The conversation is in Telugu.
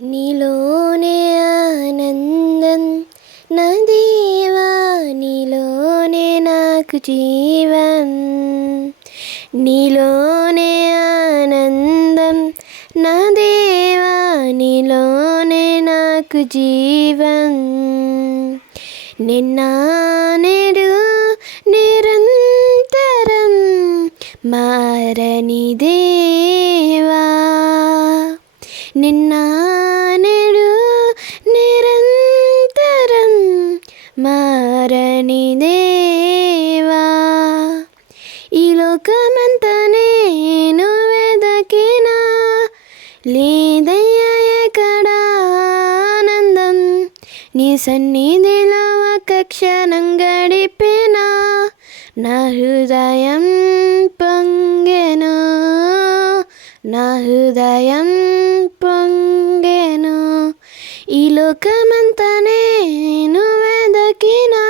నీలోనే ఆనందం నా దేవా, నీలోనే నాకు జీవం. నీలోనే ఆనందం నా దేవా, నీలోనే నాకు జీవం. నిన్న నేడు నిరంతరం మారని దేవా, నిన్న నేడు నిరంతరం మారని దేవా. ఈ లోకమంతా నేను వెదకినా లేదయ్యా ఎక్కడ ఆనందం. నీ సన్నిధిలో ఒక క్షణం గడిపినా నా హృదయం పొంగెను, నా హృదయం పొంగెను. ఈ లోకమంతా నేను వెదకినా